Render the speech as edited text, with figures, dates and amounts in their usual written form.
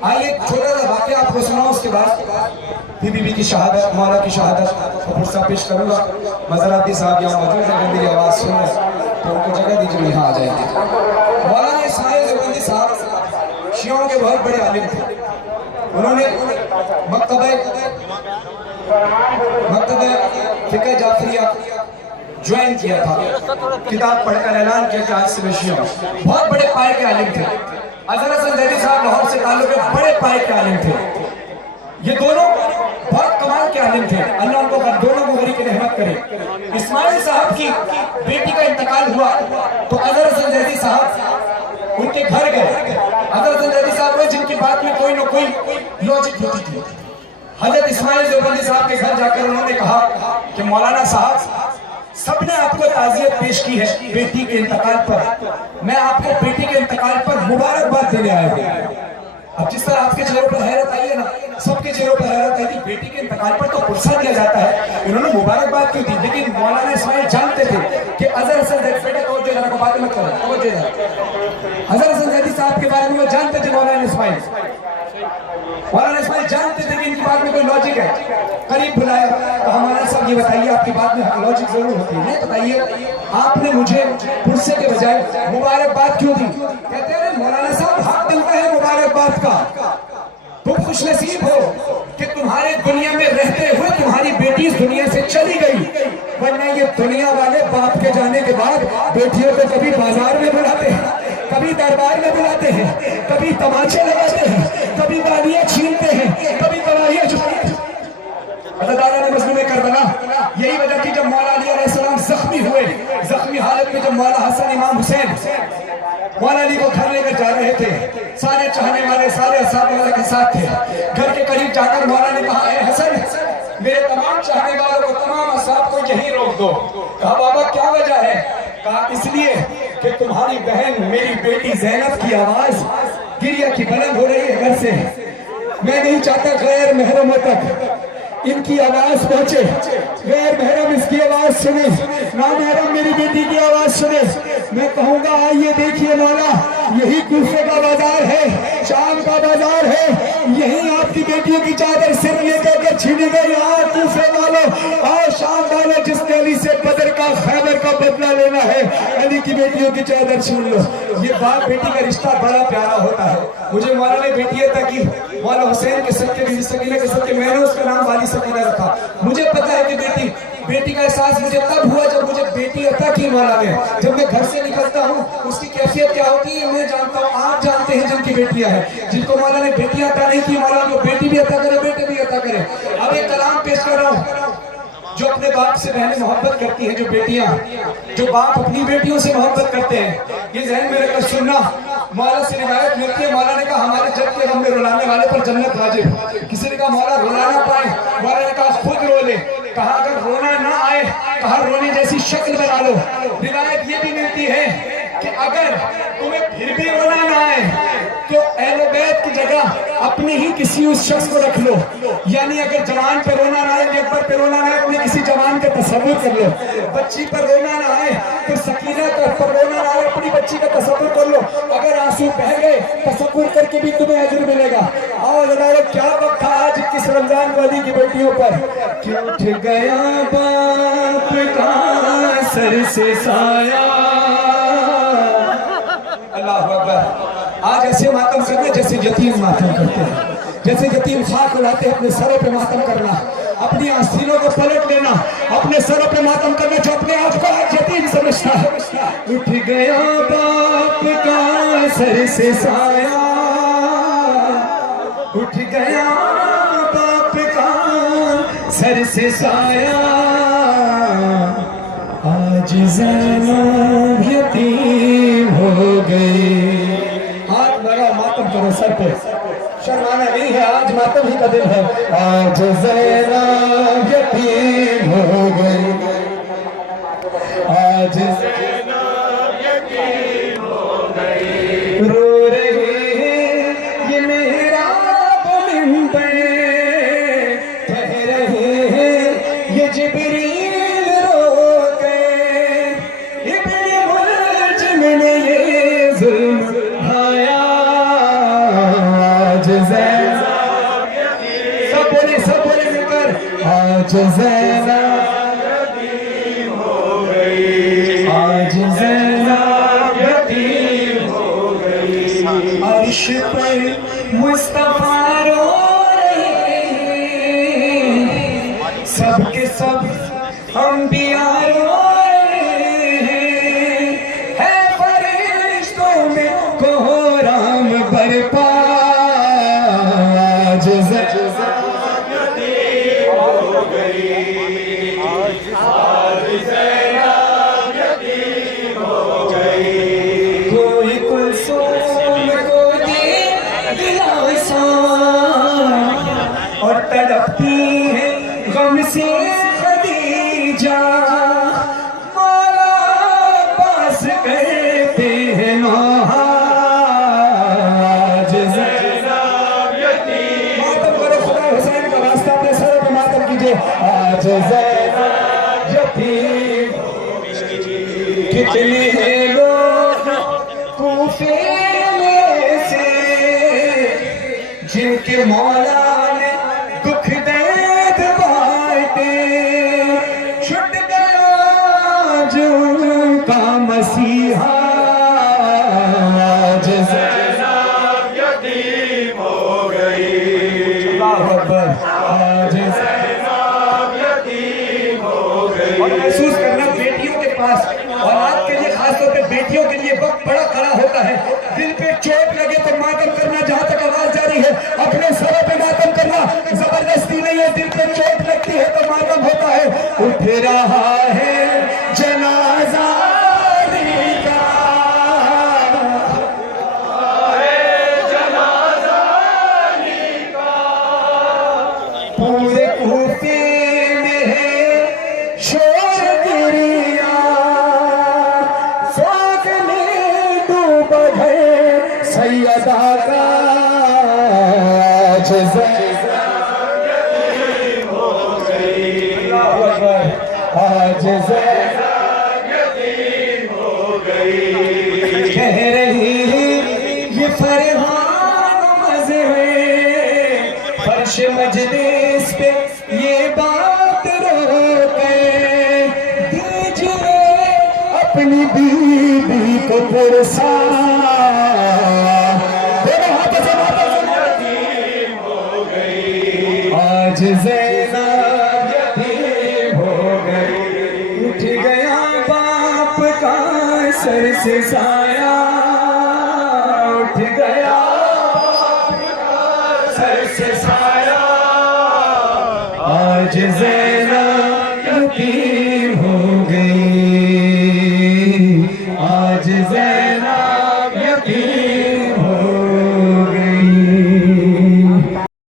آئیے چھوٹا سا واقعہ آپ کو سناؤں، اس کے بعد بی کی شہادت، مولا کی شہادت کو پرسہ پیش کروں گا۔ مزاراتی صاحب یہاں موجود ہیں، اگر میری آواز سن رہے تو ان کو جگہ دیجیے، یہاں آ جائیں گے۔ مولانا اسماعیل دیوبندی صاحب شیعوں کے بہت بڑے عالم تھے۔ انہوں نے مکتبہ فقہ جعفریہ جوائن کیا تھا، کتاب پڑھ کر اعلان کیا کہ آج سے میں شیعہ ہوں۔ بہت بڑے پائے کے عالم تھے۔ اظہر حسن زیدی صاحب لاہور سے تعلق ہے، بڑے پائے کے عالم تھے۔ یہ دونوں بہت کمال کے عالم تھے، اللہ ان کو دونوں کو غریق رحمت کرے۔ اسماعیل صاحب کی بیٹی کا انتقال ہوا تو اظہر حسن زیدی صاحب ان کے گھر گئے۔ اظہر حسن زیدی صاحب جن کی بات میں کوئی نہ کوئی لوجک ہوتی تھی۔ حضرت اسماعیل دیوبندی صاحب کے گھر جا کر انہوں نے کہا کہ مولانا صاحب، سب نے آپ کو تعزیت پیش کی ہے بیٹی کے انتقال پر، میں آپ کو بیٹی کے انتقال پر مبارکباد دینے آیا ہوں۔ اب جس طرح آپ کے چہروں پر حیرت آئی ہے نا، سب کے چہروں پر حیرت آئی تھی، بیٹی کے انتقال پر تو پرسہ دیا جاتا ہے، انہوں نے مبارکباد کیوں دی؟ لیکن مولانا اسماعیل جانتے تھے کہ اظہر حسن زیدی، بیٹا توجہ ذرا کو باتیں مت کرو، توجہ ذرا، اظہر حسن زیدی صاحب کے بارے میں وہ جانتے تھے۔ مولانا اسماعیل جانتے تھے کہ ان کی بات میں کوئی لوجک ہے۔ قریب بلائے، کہا مولانا صاحب یہ بتائیے آپ کی بات میں لوجک ضرور ہوتی ہے، نہیں بتائیے آپ نے مجھے پرسے کے بجائے مبارکباد کیوں دی؟ کہتے ہیں مولانا صاحب حق ملتا ہے مبارکباد کا، تم خوش نصیب ہو کہ تمہارے دنیا میں رہتے ہوئے تمہاری بیٹی اس دنیا سے چلی گئی، ورنہ یہ دنیا والے باپ کے جانے کے بعد بیٹیوں کو کبھی بازار میں بلاتے ہیں، کبھی دربار میں بلاتے ہیں، کبھی تماچے لگاتے ہیں، کبھی گالیاں چھینتے ہیں، کبھی گواہیاں چھوڑتے ہیں۔ حضرت نے مظلوم کربلا یہی وجہ تھی جب مولا علی علیہ السلام زخمی ہوئے، زخمی حالت میں جب مولا حسن امام حسین مولا علی کو گھر لے کر جا رہے تھے، سارے چاہنے والے، سارے اصحاب والے کے ساتھ تھے۔ گھر کے قریب جا کر مولا نے کہا اے حسن، میرے تمام چاہنے والوں کو، تمام اصحاب کو یہیں روک دو۔ کہا بابا کیا وجہ ہے؟ کہا اس لیے کہ تمہاری بہن میری بیٹی زینب کی آواز گریہ کی بلند ہو رہی ہے گھر سے، میں نہیں چاہتا غیر محرموں تک ان کی آواز پہنچے، غیر محرم اس کی آواز سنے، نامحرم میری بیٹی کی آواز سنے۔ میں کہوں گا آئیے دیکھیے مولا، یہی کوفے کا بازار ہے، شام کا بازار ہے، یہی آپ کی بیٹیوں کی چادر سر لے کر چھینے گئی۔ آؤ کوفے والوں، آؤ شام والوں، جس نے علی سے بدر کا، خیبر کا بدلہ لینا ہے، علی کی بیٹیوں کی چادر چھین لو۔ یہ باپ بیٹی کا رشتہ بڑا پیارا ہوتا ہے۔ مجھے مولا نے بیٹی عطا کی، مولا حسین کے صدقے، بیوی سکینہ کے صدقے، میں نے اس کا نام والی سکینہ رکھا۔ مجھے پتا ہے کہ بیٹی کا احساس مجھے تب ہوا جب مجھے بیٹی عطا کی مولا نے۔ جب میں گھر سے نکلتا ہوں اس کی کیفیت کیا ہوتی ہے میں جانتا ہوں، آپ جانتے ہیں جن کی بیٹیاں ہیں، جن کو مولا نے بیٹی عطا نہیں کی، مولا کو بیٹی بھی عطا کرے، بیٹے بھی عطا کرے۔ اب ایک کلام پیش کر رہا ہوں، جو اپنے باپ سے بہنیں محبت کرتی ہیں، جو بیٹیاں، جو باپ اپنی بیٹیوں سے محبت کرتے ہیں، یہ ذہن میں رکھ کر سننا۔ مولا سے روایت ملتی ہے، مولا نے کہا ہمارے جب کے غم میں رلانے والے پر جنت واجب۔ کسی نے کہا مولا رونا نہ پائے، مولا نے کہا خود رو لے۔ کہا اگر رونا نہ آئے، کہا رونے جیسی شکل بنا لو۔ روایت یہ بھی ملتی ہے کہ اگر تمہیں پھر بھی رونا نہ آئے تو اہل بیت کی جگہ اپنے ہی کسی اس شخص کو رکھ لو، یعنی اگر جوان پہ رونا نہ آئے، اکبر پہ رونا نہ آئے، اپنے کسی جوان کا تصور کر لو۔ بچی پر رونا نہ آئے تو سکینہ پر رونا نہ آئے، اپنی بچی کا تصور کر لو۔ اگر آنسو بہہ گئے تصور کر کے بھی تمہیں اجر ملے گا۔ آؤ ذرا کیا وقت تھا آج کس رمضان والی کی بیٹیوں پر کہ اٹھ گیا باپ کا سر سے سایہ۔ اللہ اکبر۔ آج ایسے ماتم کرنا جیسے یتیم ماتم کرتے ہیں، جیسے یتیم خاک اڑاتے ہیں، اپنے سروں پہ ماتم کرنا، اپنی آستینوں کو پلٹ لینا، اپنے سروں پہ ماتم کرنا جو اپنے آپ کو آج یتیم سمجھتا ہے۔ اٹھ گیا باپ کا سر سے سایہ، اٹھ گیا باپ کا سر سے سایہ، آج زینب یتیم ہو گئی۔ ہاتھ لگا ماتم کرو سر پہ، شرمانا نہیں ہے، آج ماتم ہی کا دن ہے۔ آج زینب یتیم ہو گئی، آج زینب یتیم ہو گئی، رو رہے ہیں یہ محراب منبر، کہہ رہے ہیں یہ جبریل رو گئے، ابن ملجم نے یہ ظلم ڈھایا، آج آج زینب یتیم ہو گئی، آج زینب یتیم ہو گئی، عرش پر مصطفیٰ رو رہے ہیں، سب کے سب انبیاء رو رہے ہیں، ہے فرشتوں میں کوہرام برپا، آج زینب یتیم ہو گئی، آج زینب یتیم ہو گئی، کوئی کلثوم کو دے دلاسا اور تڑپتی ہے غم سے خدیجہ، مولا پاس کرتے ہیں نوحہ، آج زینب یتیم، ماتم کرو خدا حسین کا واسطہ اپنے سر پہ ماتم کیجئے، آج زینب یتیم، کتنے لوگ کوفے میں سے جن کے مولا نے دکھ درد بانٹے، چھٹ گیا جو ان کا مسیحا، آج زینب یتیم ہو گئی، اللہ اکبر، آج زینب یتیم ہو گئی۔ اور محسوس کرنا بیٹیوں کے پاس اولاد کے لیے، خاص طور پہ بیٹیوں کے لیے وقت بڑا کڑا ہوتا ہے، دل پہ چوٹ لگے تو ماتم کرنا، جہاں تک آواز جاری ہے اپنے سروں پہ ماتم کرنا، زبردستی نہیں ہے، دل پہ چوٹ لگتی ہے تو ماتم ہوتا ہے، اٹھ رہا ہے جنازہ علی کا، جنازہ علی کا، پورے کوفے میں ہے شور گریا، سوگ میں ڈوب گئے سیدہ کا، آج زینب یتیم ہو گئی، اللہ اکبر، آج زینب یتیم ہو گئی، کہہ رہی یہ فرحان مذہب فرش مجلس پہ یہ بات رو کے، دیجئے اپنی بیوی کو پرسا، آج زینب یتیم ہو گئی، اٹھ گیا باپ کا سر سے سایہ، اٹھ گیا باپ کا سر سے سایہ، آج زینب یتیم ہو گئی، آج زینب یتیم